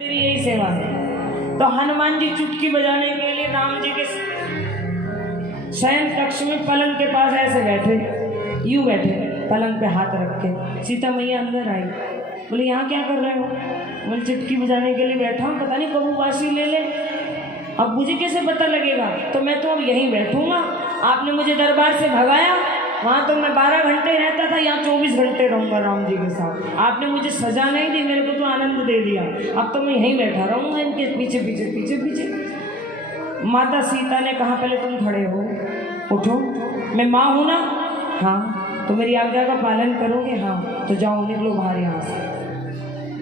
यही सेवा है। तो हनुमान जी चुटकी बजाने के लिए राम जी के शयन कक्ष में पलंग के पास ऐसे बैठे, यूं बैठे पलंग पे हाथ रख के। सीता मैया अंदर आई, बोले यहाँ क्या कर रहे हो? बोले चुटकी बजाने के लिए बैठा हूँ, पता नहीं कब वासी ले ले, अब मुझे कैसे पता लगेगा? तो मैं तो अब यहीं बैठूंगा। आपने मुझे दरबार से भगाया, वहाँ तो मैं 12 घंटे रहता था, यहाँ 24 घंटे रहूँगा राम जी के साथ। आपने मुझे सजा नहीं दी, मेरे को तो आनंद दे दिया, अब तो मैं यहीं बैठा रहूँगा इनके पीछे पीछे पीछे पीछे। माता सीता ने कहा पहले तुम खड़े हो, उठो, मैं माँ हूँ ना? हाँ। तो मेरी आज्ञा का पालन करोगे? हाँ। तो जाओ निकलो बाहर, यहाँ से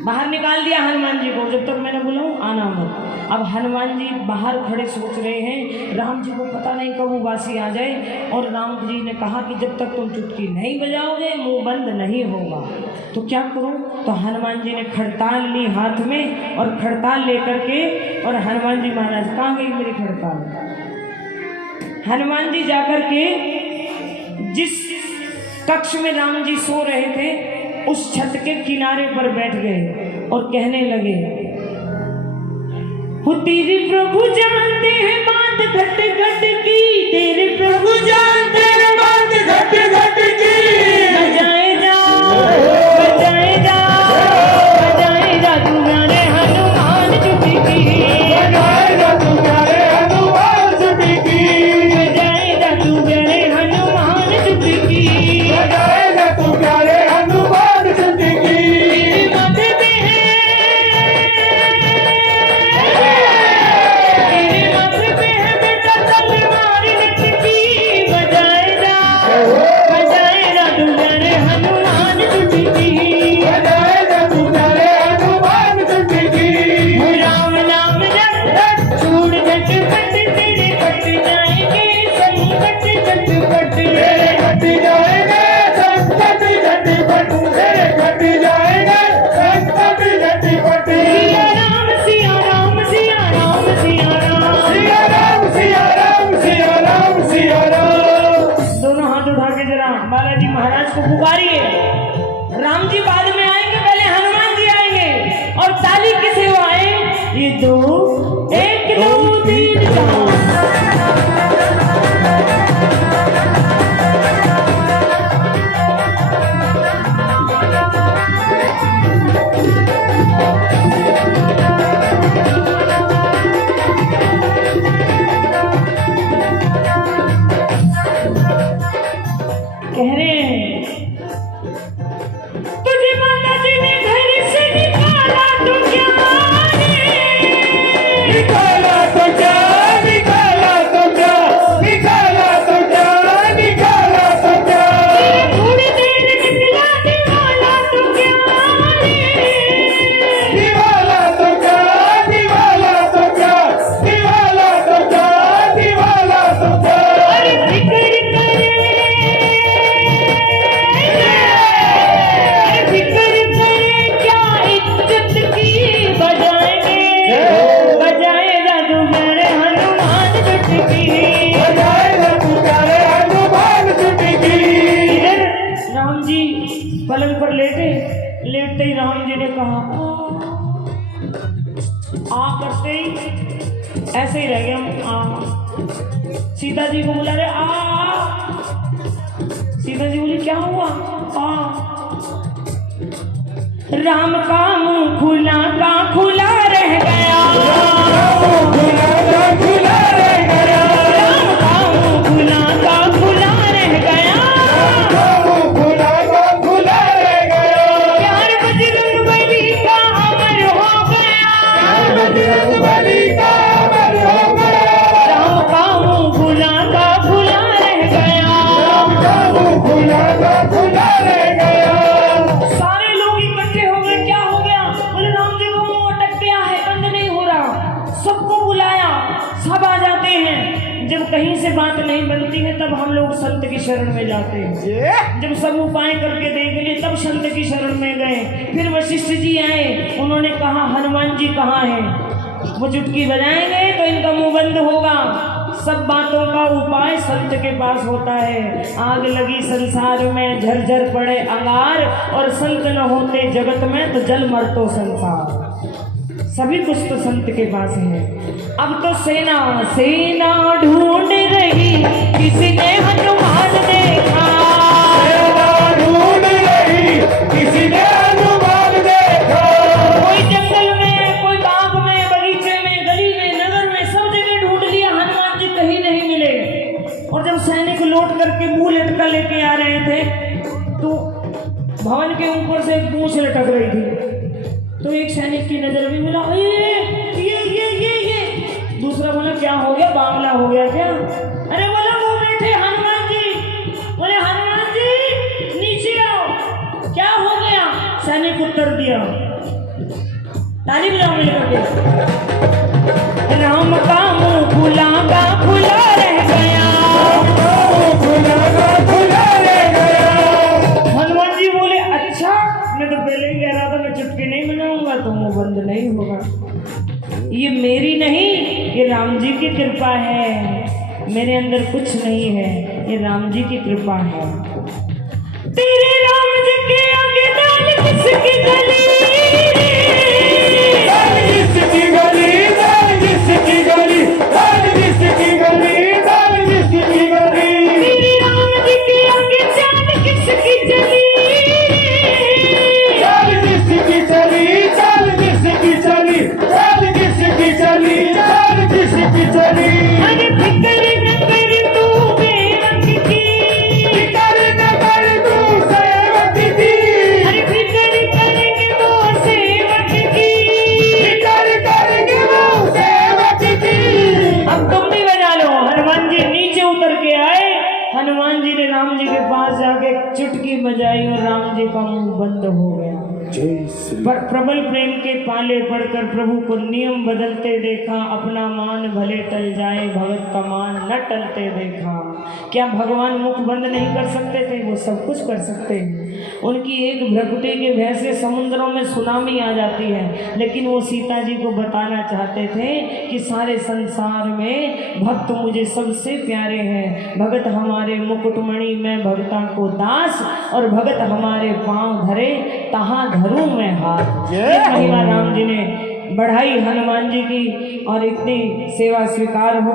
बाहर निकाल दिया हनुमान जी को। जब तक मैंने बोला आना मत। अब हनुमान जी बाहर खड़े सोच रहे हैं, राम जी को पता नहीं कब उबासी आ जाए। और राम जी ने कहा कि जब तक तुम चुटकी नहीं बजाओगे मुंह बंद नहीं होगा। तो क्या करूं? तो हनुमान जी ने खड़ताल ली हाथ में, और खड़ताल लेकर के, और हनुमान जी महाराज कहाँ गई मेरी खड़ताल? हनुमान जी जाकर के जिस कक्ष में राम जी सो रहे थे उस छत के किनारे पर बैठ गए और कहने लगे, हो तेरे प्रभु जानते हैं बात घट घट की, तेरे प्रभु जानते हैं बात घट घट की। बजाए जा बजाए जा बजाए जा तू प्यारे हनुमान चुटकी, बजाए जा तू प्यारे हनुमान चुटकी, बजाए जा तू प्यारे हनुमान चुटकी, बजाए जा तू प्यारे बालाजी महाराज को पुकारिए। राम जी बाद में आएंगे, पहले हनुमान जी आएंगे। और ताली किसे वो आए? ये दो, एक दो तीन चार। कह रहे हैं तुझे माता जी ने घर से निकाला तो क्या निकाला तो क्या निकाला तो क्या निकाला तो क्या निकाला तो क्या थोड़ी देर निकला दीवाला तो क्या दीवाला तो क्या दीवाला तो क्या दीवाला तो क्या दीवाला तो क्या। अरे फिक्र पलंग पर लेटे ही राम जी ने कहा आ करते ही ऐसे ही रह गया आ। सीता जी को बोला रे आ। सीता जी बोली क्या हुआ? आ। राम का मुंह खुला का खुला रह गया, खुला का खुला रह गया, राम का मुंह खुला का खुला रह गया, सारे लोग इकट्ठे हो गए। क्या हो गया? बोले राम जी को मुंह अटक गया है, बंद नहीं हो रहा। सबको बुलाया, सब आ जाते हैं। जब कहीं से बात नहीं बनती है तब हम लोग संत की शरण में जाते हैं। जब सब उपाय करके देख लिए तब संत की शरण में गए। फिर वशिष्ठ जी आए, उन्होंने कहा हनुमान जी कहाँ हैं? वो चुटकी बजाएंगे तो इनका मुंह बंद होगा। सब बातों का उपाय संत के पास होता है। आग लगी संसार में झरझर पड़े अंगार, और संत न होते जगत में तो जल मरतो संसार। सभी कुछ तो संत के पास है। अब तो सेना सेना ढूंढ रही, किसी ने हनुमान देखा। सेना ढूंढ रही, किसी ने हनुमान देखा। कोई जंगल में, कोई बाग में, बगीचे में, गली में, नगर में, सब जगह ढूंढ लिया, हनुमान जी कहीं नहीं मिले। और जब सैनिक लौट करके मुंह लटका लेके आ रहे थे तो भवन के ऊपर से एक पूंछ लटक रही थी। तो एक सैनिक की नजर भी मिला, ये दूसरा बोला क्या हो गया, बावला हो गया क्या? अरे बोला वो बैठे हनुमान जी। बोले हनुमान जी नीचे आओ, क्या हो गया? सैनिक उत्तर दिया, ताली बजाओ मिलकर के, राम का मुंह खुला का खुला रह गया। हनुमान जी बोले अच्छा, मैं तो पहले ही कह रहा था मैं चुटकी नहीं बजाऊंगा तो मुंह बंद नहीं होगा। ये मेरी नहीं, ये राम जी की कृपा है, मेरे अंदर कुछ नहीं है, ये राम जी की कृपा है। तेरे राम जी के आगे दाल किसकी गली, दाल किसकी गली, दाल किसकी गली, दाल किसकी गली, दाल किसकी गली। तेरे राम जी के आगे जान किसकी चली, चाल किसकी चली, चाल किसकी चली, चाल किसकी चली, चाल किसकी चली। अरे फिक्र न कर तू बेवक की, फिकर न कर तू सेवक की, अरे फिक्र करेंगे तो सेवक की। फिकर करेंगे वो सेवक की। अब तुम भी बजा लो। हनुमान जी नीचे उतर के आए, हनुमान जी ने राम जी के पास जाके चुटकी बजाई और राम जी का मुंह बंद हो गया। जय श्री पर प्रबल प्रेम के पाले पड़कर प्रभु को नियम बदलते देखा, अपना मान भले टल जाए भगत का मान न टलते देखा। क्या भगवान मुख बंद नहीं कर सकते थे? वो सब कुछ कर सकते हैं। उनकी एक भ्रकुटी के भय से समुद्रों में सुनामी आ जाती है, लेकिन वो सीता जी को बताना चाहते थे कि सारे संसार में भक्त मुझे सबसे प्यारे हैं। भगत हमारे मुकुटमणि में भगता को दास, और भगत हमारे पांव धरे तहाँ धरूं मैं हाथ। ये महिमा राम जी ने बढ़ाई हनुमान जी की, और इतनी सेवा स्वीकार हो।